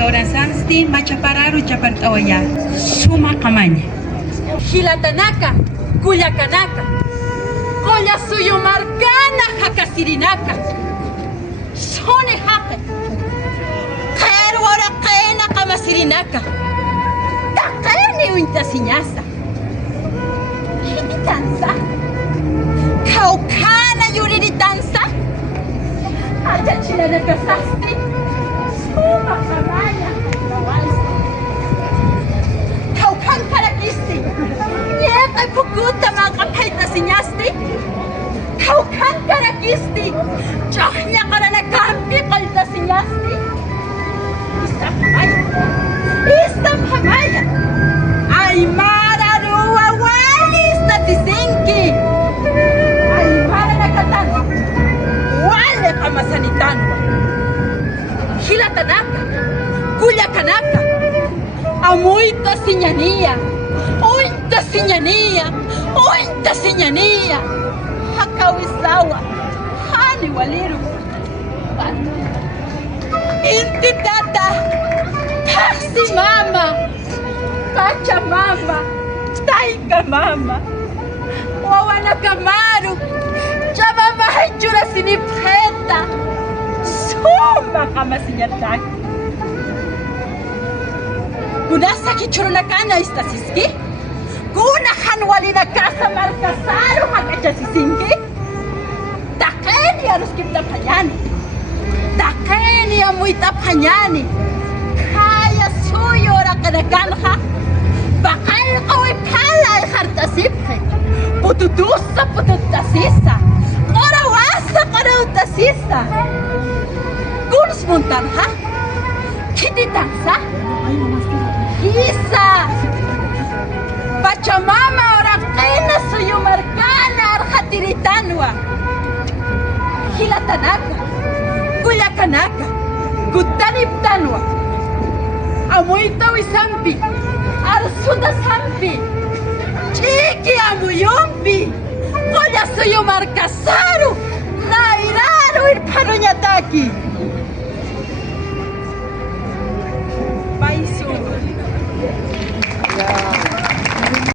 restaurant Samsti Machapararu Chapartawaya. Suma Kamaña. Hilatanaka, Cuyacanaka, Colla Suyumarcana, Hakasirinaka, Sone Haka, Kerwara Kena Kamasirinaka, Takeni Uintasiñasa, Hititanza, Kaukana Yuritanza, Ayachinanaka Sasti, Suma Kamaya, Kaukan Karakisti, Nieta Pukuta Makapaita Sinyasti, Kaukan Karakisti, Chahnya Karanakampi Kalta Sinyasti, Istam Hamaya, Aymara Rua Wali Statisinki, Aymara Nakatan, Wale Kamasanitanwa, Hilatanaka, Cuyacanaka, Amuita Siñanía, Ointa Siñanía, Ointa Siñanía, Hakawisawa, Hani Waliru, Inti Tata, Taxi Mama, Pacha Mama, Taika Mama, Wawana Kamaru, Chamama Hechura Sinipjeta, Suma Kamasiñataki. Kunasa kichurunakana istasiski? Kuna hanwalina casa marcasaru hakachasisinki? Takeni aruskipta panyani. Takeni amuita panyani. Kaya suyo rakanakanha. Bakal kawi pala ay hartasiphe. Pututusa pututasisa. Korawasa korawtasisa. Kunus muntanha. Kititansa. Isa! Pachamama orakena suyumarkana arhatiritanwa. Hilatanaka, Cuyacanaka, Gutaniptanwa. Amuita wisampi, Arsuda sampi, Chiki amuyumpi, Colla suyumarkasaru, Nairaru irparuñataki.